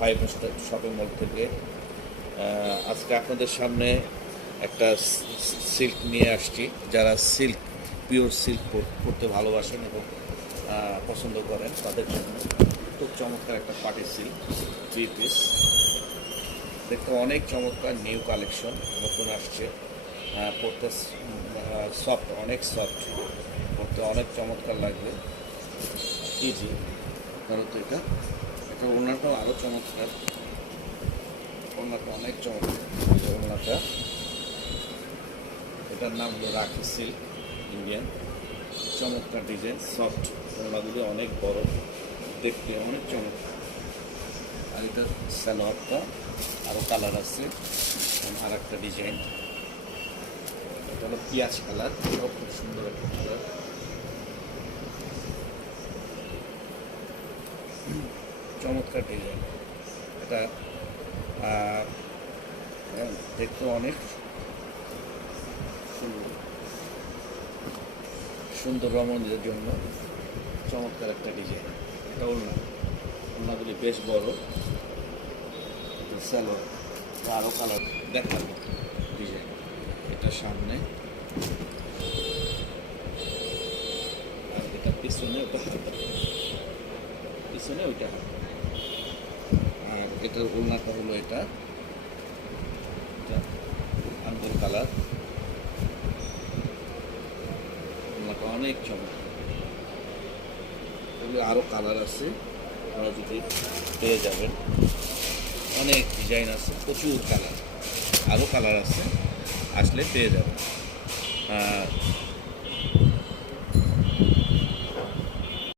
Five star shopping mall থেকে। আজকে আপনাদের সামনে একটা সিল্ক নিয়ে আসছি। যারা পিওর সিল্ক পরতে ভালোবাসেন এবং পছন্দ করেন তাদের জন্য খুব চমৎকার একটা পার্টি সিল্ক 3 পিস। দেখতে অনেক চমৎকার, নিউ কালেকশন, নতুন আসছে। পরতে সফট, অনেক সফট, পরতে অনেক চমৎকার লাগবে। ইজি কারণ তো এটা ওনাটাও আরও চমৎকার, ওনাটা অনেক চমৎকার। ওনাটা, এটার নাম হলো রাখি সিল্ক ইন্ডিয়ান। চমৎকার ডিজাইন, সফট, ওনাগুলি অনেক বড়, দেখতে অনেক চমৎকার। আর এটা সালোয়ারটা আরও কালার আছে, আর একটা ডিজাইন, এটা হলো পিঁয়াজ কালার, এটাও খুব সুন্দর একটা কালার। চমৎকার ডিজাইন, এটা দেখতে অনেক সুন্দর রমণীদের জন্য চমৎকার একটা ডিজাইন। এটা ওড়নাগুলি বেশ বড়। সালোয়ার আরও কালার দেখাবো ডিজাইন। এটা সামনে, আর এটা পিছনে, ওইটা। আর এটার ওড়নাটা হলো এটা আঙ্গুর কালার। ওড়নাটা অনেক চমৎকার। এগুলো আরও কালার আছে, আপনারা যদি পেয়ে যাবেন। অনেক ডিজাইন আছে, প্রচুর কালার, আরও কালার আছে, আসলে পেয়ে যাবেন।